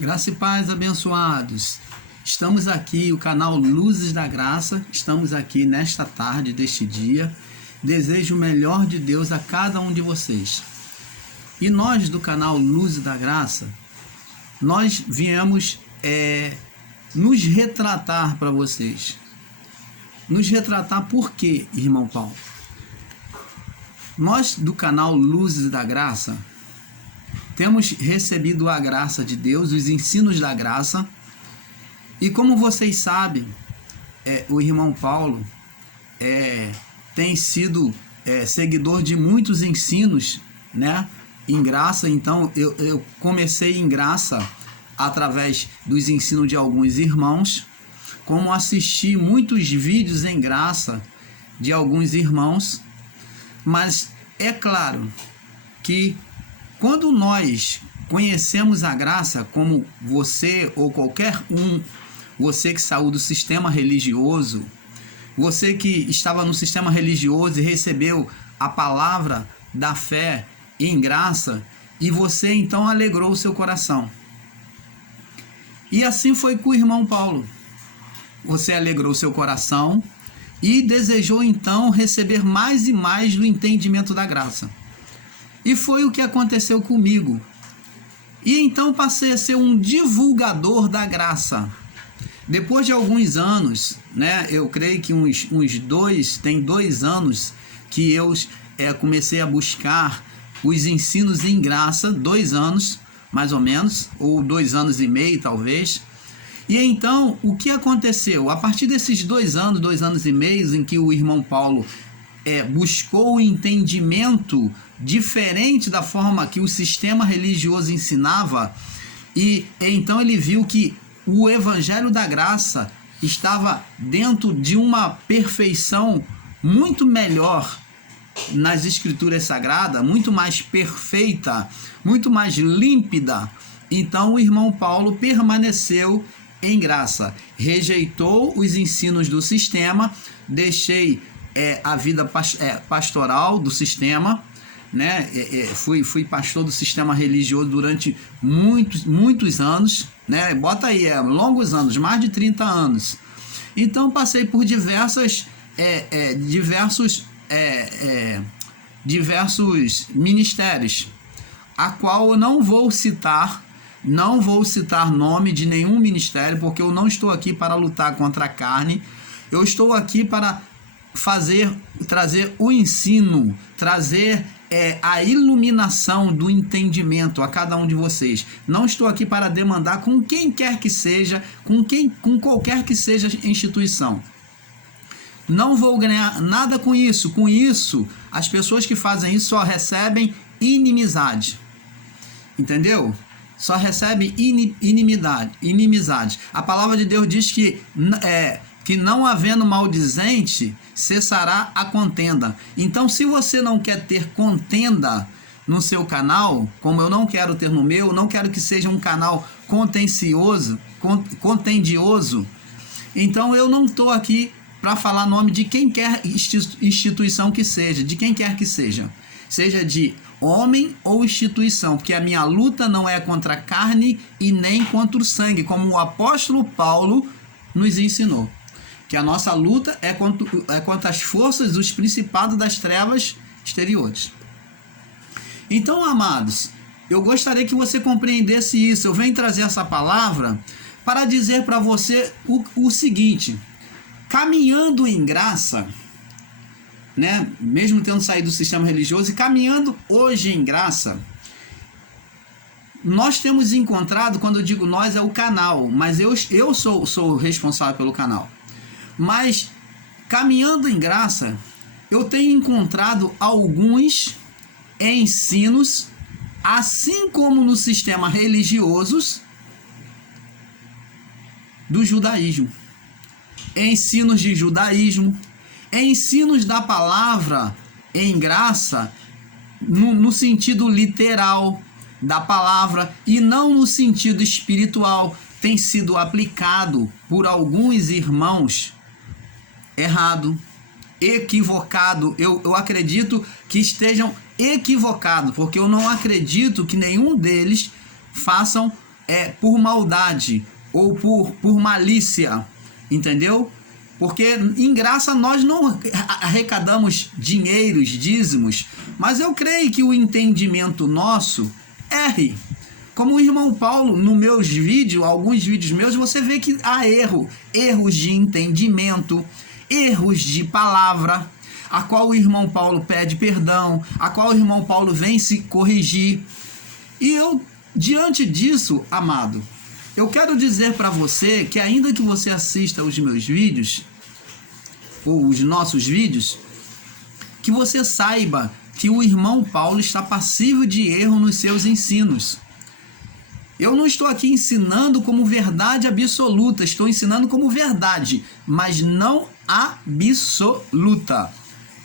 Graça e paz, abençoados. Estamos aqui, o canal Luzes da Graça. Estamos aqui nesta tarde deste dia. Desejo o melhor de Deus a cada um de vocês. E nós do canal Luzes da Graça, nós viemos nos retratar para vocês. Nos retratar por quê, irmão Paulo? Nós do canal Luzes da Graça temos recebido a graça de Deus, os ensinos da graça. E como vocês sabem, o irmão Paulo tem sido seguidor de muitos ensinos, né, em graça. Então eu comecei em graça através dos ensinos de alguns irmãos, como assisti muitos vídeos em graça de alguns irmãos. Mas é claro que quando nós conhecemos a graça, como você ou qualquer um, você que saiu do sistema religioso, você que estava no sistema religioso e recebeu a palavra da fé em graça, e você então alegrou o seu coração. E assim foi com o irmão Paulo. Você alegrou o seu coração e desejou então receber mais e mais do entendimento da graça. E foi o que aconteceu comigo. E então passei a ser um divulgador da graça. Depois de alguns anos, né, eu creio que tem 2 anos que eu comecei a buscar os ensinos em graça, 2 anos mais ou menos, ou 2 anos e meio talvez. E então, o que aconteceu? A partir desses 2 anos e meio em que o irmão Paulo buscou o entendimento diferente da forma que o sistema religioso ensinava, e então ele viu que o evangelho da graça estava dentro de uma perfeição muito melhor nas escrituras sagradas, muito mais perfeita, muito mais límpida. Então o irmão Paulo permaneceu em graça, rejeitou os ensinos do sistema, deixei a vida pastoral do sistema, né? Fui pastor do sistema religioso durante muitos anos, né? Bota aí, longos anos, mais de 30 anos. Então passei por diversos ministérios, a qual eu não vou citar nome de nenhum ministério, porque eu não estou aqui para lutar contra a carne. Eu estou aqui para trazer o ensino, trazer a iluminação do entendimento a cada um de vocês. Não estou aqui para demandar com quem quer que seja, com qualquer que seja a instituição. Não vou ganhar nada com isso. Com isso, as pessoas que fazem isso só recebem inimizade. Entendeu? Só recebem inimizade. A palavra de Deus diz que não havendo maldizente, cessará a contenda. Então, se você não quer ter contenda no seu canal, como eu não quero ter no meu, não quero que seja um canal contendioso, então eu não estou aqui para falar nome de quem quer instituição que seja, de quem quer que seja de homem ou instituição, porque a minha luta não é contra a carne e nem contra o sangue, como o apóstolo Paulo nos ensinou. Que a nossa luta é contra as forças dos principados das trevas exteriores. Então, amados, eu gostaria que você compreendesse isso. Eu venho trazer essa palavra para dizer para você o seguinte: caminhando em graça, né, mesmo tendo saído do sistema religioso e caminhando hoje em graça, nós temos encontrado, quando eu digo nós, é o canal, mas eu sou responsável pelo canal. Mas, caminhando em graça, eu tenho encontrado alguns ensinos, assim como no sistema religioso do judaísmo. Ensinos de judaísmo, ensinos da palavra em graça, no sentido literal da palavra e não no sentido espiritual, tem sido aplicado por alguns irmãos errado, equivocado. Eu acredito que estejam equivocados, porque eu não acredito que nenhum deles façam por maldade ou por malícia, entendeu? Porque em graça nós não arrecadamos dinheiros, dízimos, mas eu creio que o entendimento nosso erre. Como o irmão Paulo, nos meus vídeos, alguns vídeos meus, você vê que há erros de entendimento, erros de palavra, a qual o irmão Paulo pede perdão, a qual o irmão Paulo vem se corrigir. E eu, diante disso, amado, eu quero dizer para você que ainda que você assista os meus vídeos, ou os nossos vídeos, que você saiba que o irmão Paulo está passível de erro nos seus ensinos. Eu não estou aqui ensinando como verdade absoluta, estou ensinando como verdade, mas não absoluta.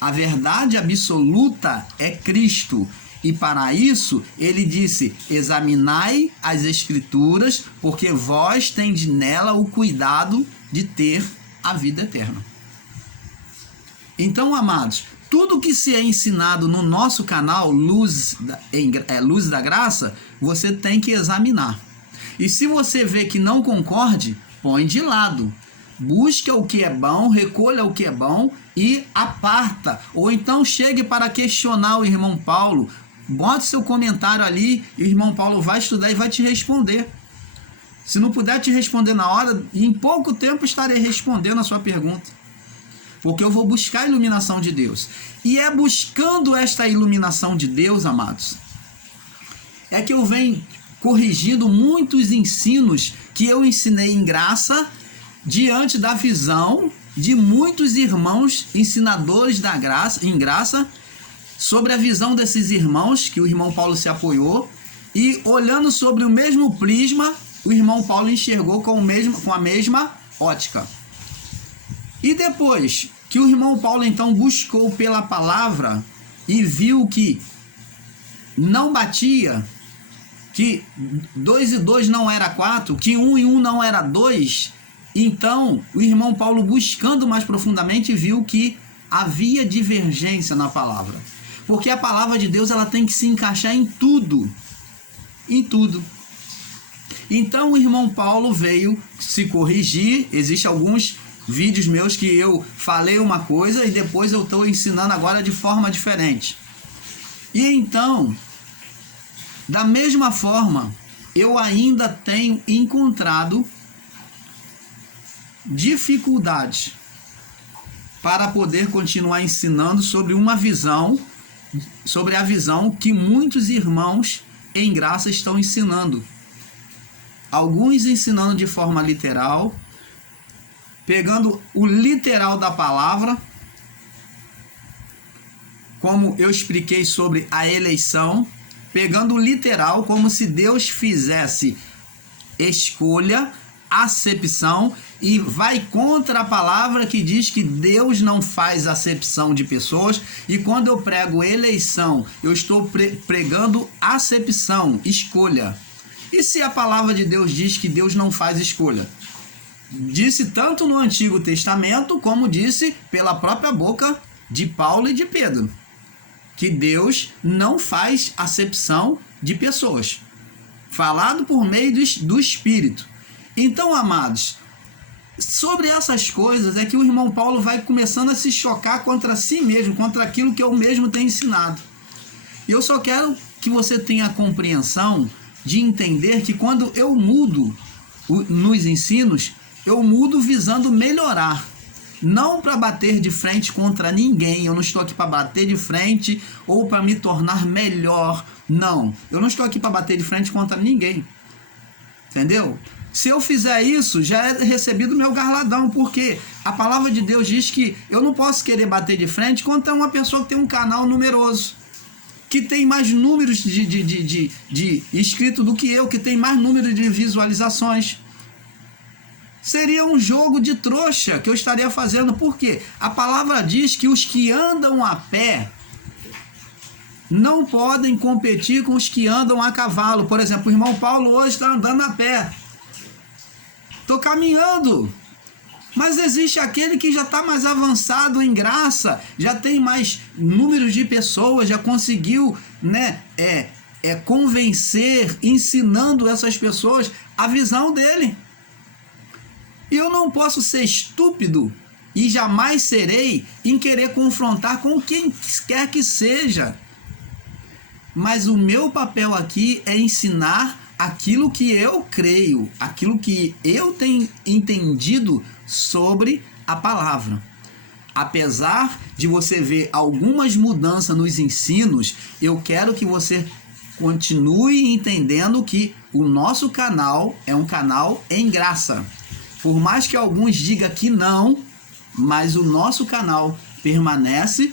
A verdade absoluta é Cristo. E para isso, ele disse, examinai as Escrituras, porque vós tendes nela o cuidado de ter a vida eterna. Então, amados, tudo que se é ensinado no nosso canal Luz da Graça, você tem que examinar. E se você vê que não concorde, põe de lado. Busca o que é bom, recolha o que é bom e aparta. Ou então chegue para questionar o irmão Paulo, bote seu comentário ali e o irmão Paulo vai estudar e vai te responder. Se não puder te responder na hora, em pouco tempo estarei respondendo a sua pergunta. Porque eu vou buscar a iluminação de Deus. E é buscando esta iluminação de Deus, amados, é que eu venho corrigindo muitos ensinos que eu ensinei em graça, diante da visão de muitos irmãos ensinadores da graça, em graça, sobre a visão desses irmãos, que o irmão Paulo se apoiou, e olhando sobre o mesmo prisma, o irmão Paulo enxergou com a mesma ótica. E depois que o irmão Paulo então buscou pela palavra e viu que não batia, que 2 e 2 não era 4, que 1 e 1 não era 2, então o irmão Paulo, buscando mais profundamente, viu que havia divergência na palavra. Porque a palavra de Deus ela tem que se encaixar em tudo. Em tudo. Então o irmão Paulo veio se corrigir. Existem alguns vídeos meus que eu falei uma coisa e depois eu estou ensinando agora de forma diferente. E então, da mesma forma, eu ainda tenho encontrado dificuldade para poder continuar ensinando sobre a visão que muitos irmãos em graça estão ensinando. Alguns ensinando de forma literal, pegando o literal da palavra, como eu expliquei sobre a eleição, pegando o literal como se Deus fizesse escolha, acepção, e vai contra a palavra que diz que Deus não faz acepção de pessoas. E quando eu prego eleição, eu estou pregando acepção, escolha. E se a palavra de Deus diz que Deus não faz escolha? Disse tanto no Antigo Testamento, como disse pela própria boca de Paulo e de Pedro, que Deus não faz acepção de pessoas, falado por meio do Espírito. Então, amados, sobre essas coisas é que o irmão Paulo vai começando a se chocar contra si mesmo, contra aquilo que eu mesmo tenho ensinado. E eu só quero que você tenha a compreensão de entender que quando eu mudo nos ensinos, eu mudo visando melhorar, não para bater de frente contra ninguém. Eu não estou aqui para bater de frente ou para me tornar melhor, não. Eu não estou aqui para bater de frente contra ninguém, entendeu? Se eu fizer isso, já é recebido meu garladão, porque a palavra de Deus diz que eu não posso querer bater de frente contra uma pessoa que tem um canal numeroso, que tem mais números de inscritos do que eu, que tem mais número de visualizações. Seria um jogo de trouxa que eu estaria fazendo, porque a palavra diz que os que andam a pé não podem competir com os que andam a cavalo. Por exemplo, o irmão Paulo hoje está andando a pé. Estou caminhando. Mas existe aquele que já está mais avançado em graça, já tem mais números de pessoas, já conseguiu, convencer, ensinando essas pessoas a visão dele. E eu não posso ser estúpido, e jamais serei, em querer confrontar com quem quer que seja. Mas o meu papel aqui é ensinar aquilo que eu creio, aquilo que eu tenho entendido sobre a palavra. Apesar de você ver algumas mudanças nos ensinos, eu quero que você continue entendendo que o nosso canal é um canal em graça. Por mais que alguns digam que não, mas o nosso canal permanece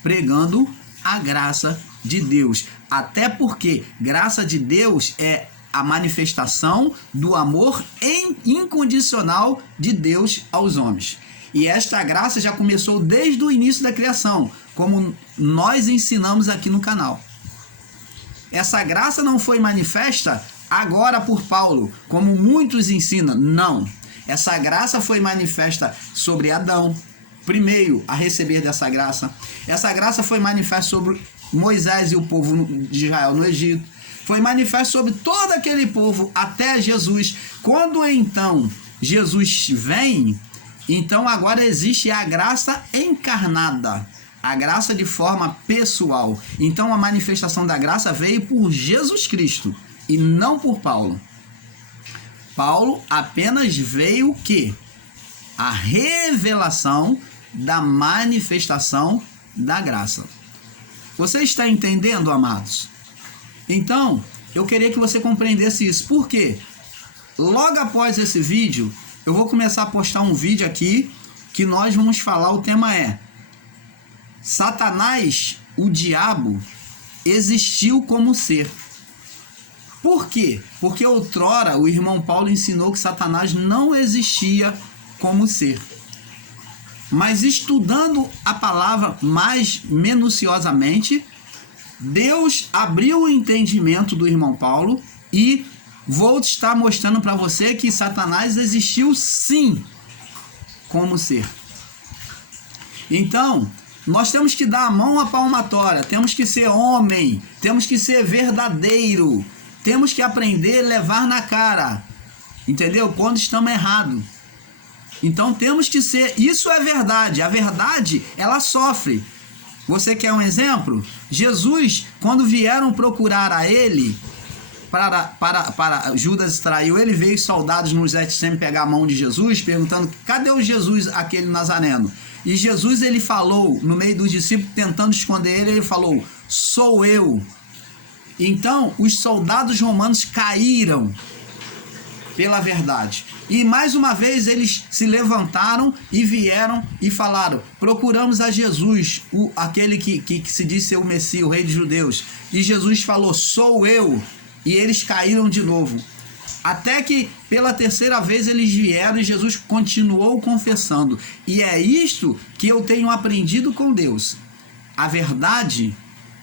pregando a graça de Deus. Até porque graça de Deus é a manifestação do amor incondicional de Deus aos homens. E esta graça já começou desde o início da criação, como nós ensinamos aqui no canal. Essa graça não foi manifesta agora por Paulo, como muitos ensinam. Não. Essa graça foi manifesta sobre Adão, primeiro a receber dessa graça. Essa graça foi manifesta sobre Moisés e o povo de Israel no Egito. Foi manifesta sobre todo aquele povo até Jesus. Quando então Jesus vem, então agora existe a graça encarnada, a graça de forma pessoal. Então a manifestação da graça veio por Jesus Cristo e não por Paulo. Paulo apenas veio o quê? A revelação da manifestação da graça. Você está entendendo, amados? Então, eu queria que você compreendesse isso. Por quê? Logo após esse vídeo, eu vou começar a postar um vídeo aqui que nós vamos falar, o tema é Satanás, o diabo, existiu como ser. Por quê? Porque outrora o irmão Paulo ensinou que Satanás não existia como ser. Mas estudando a palavra mais minuciosamente, Deus abriu o entendimento do irmão Paulo e vou estar mostrando para você que Satanás existiu sim como ser. Então, nós temos que dar a mão à palmatória, temos que ser homem, temos que ser verdadeiro, temos que aprender a levar na cara, entendeu? Quando estamos errados. Então temos que ser, isso é verdade, a verdade ela sofre. Você quer um exemplo? Jesus, quando vieram procurar a ele, para Judas traiu ele, veio soldados no Getsemane pegar a mão de Jesus, perguntando, cadê o Jesus, aquele nazareno? E Jesus, ele falou, no meio dos discípulos, tentando esconder ele falou, sou eu. Então, os soldados romanos caíram pela verdade. E mais uma vez eles se levantaram e vieram e falaram, procuramos a Jesus, aquele que se diz ser o Messias, o rei dos judeus. E Jesus falou, sou eu. E eles caíram de novo. Até que pela terceira vez eles vieram e Jesus continuou confessando. E é isto que eu tenho aprendido com Deus. A verdade,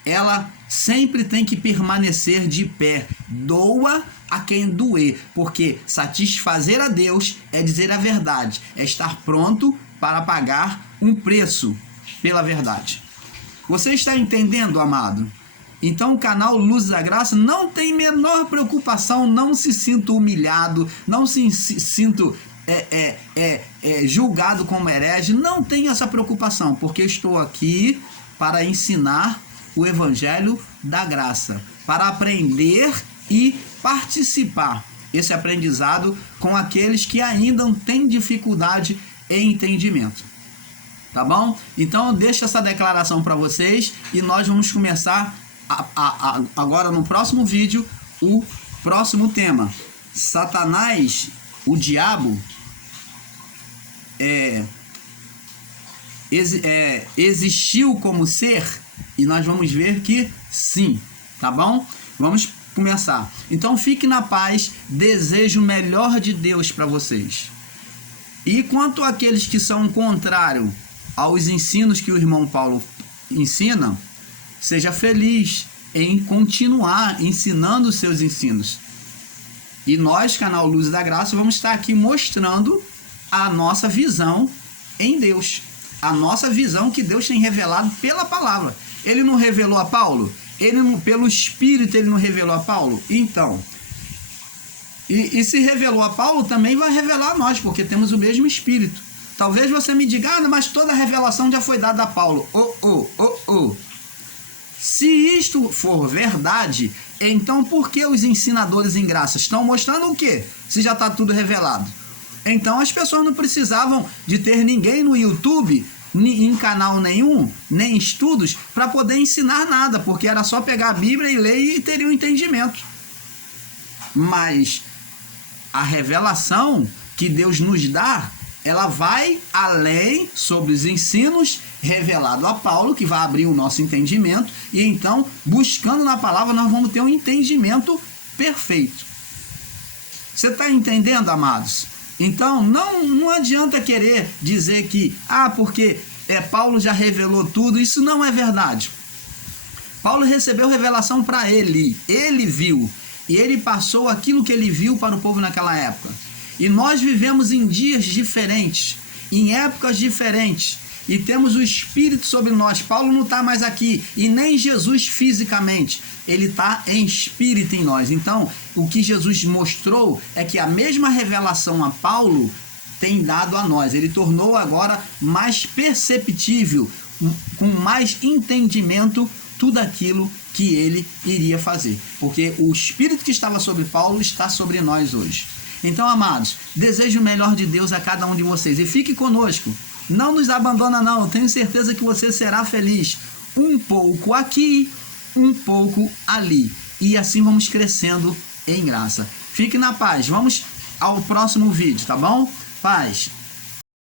ela sempre tem que permanecer de pé. Doa a quem doer, porque satisfazer a Deus é dizer a verdade, é estar pronto para pagar um preço pela verdade. Você está entendendo, amado? Então o canal Luz da Graça não tem menor preocupação, não se sinta humilhado, não se sinta julgado como herege, não tenho essa preocupação, porque eu estou aqui para ensinar o Evangelho da Graça, para aprender e participar esse aprendizado com aqueles que ainda têm dificuldade em entendimento. Tá bom? Então eu deixo essa declaração para vocês e nós vamos começar agora no próximo vídeo o próximo tema. Satanás, o diabo, existiu como ser? E nós vamos ver que sim, tá bom? Vamos começar. Então fique na paz, desejo o melhor de Deus para vocês. E quanto àqueles que são contrários aos ensinos que o irmão Paulo ensina, seja feliz em continuar ensinando os seus ensinos. E nós, canal Luz da Graça, vamos estar aqui mostrando a nossa visão em Deus. A nossa visão que Deus tem revelado pela palavra. Ele não revelou a Paulo? pelo Espírito ele não revelou a Paulo? Então, e se revelou a Paulo, também vai revelar a nós, porque temos o mesmo Espírito. Talvez você me diga, mas toda a revelação já foi dada a Paulo. Se isto for verdade, então por que os ensinadores em graça estão mostrando o quê? Se já está tudo revelado. Então as pessoas não precisavam de ter ninguém no YouTube, em canal nenhum, nem estudos, para poder ensinar nada, porque era só pegar a Bíblia e ler e teria um entendimento. Mas a revelação que Deus nos dá, ela vai além sobre os ensinos revelado a Paulo, que vai abrir o nosso entendimento, e então, buscando na palavra, nós vamos ter um entendimento perfeito. Você está entendendo, amados? Então, não adianta querer dizer que, porque Paulo já revelou tudo. Isso não é verdade. Paulo recebeu revelação para ele viu, e ele passou aquilo que ele viu para o povo naquela época. E nós vivemos em dias diferentes, em épocas diferentes, e temos o Espírito sobre nós. Paulo não está mais aqui, e nem Jesus fisicamente, ele está em espírito em nós. Então, o que Jesus mostrou é que a mesma revelação a Paulo tem dado a nós. Ele tornou agora mais perceptível, com mais entendimento, tudo aquilo que ele iria fazer. Porque o Espírito que estava sobre Paulo está sobre nós hoje. Então, amados, desejo o melhor de Deus a cada um de vocês. E fique conosco. Não nos abandona, não. Eu tenho certeza que você será feliz. Um pouco aqui, um pouco ali. E assim vamos crescendo em graça. Fique na paz. Vamos ao próximo vídeo, tá bom? Paz.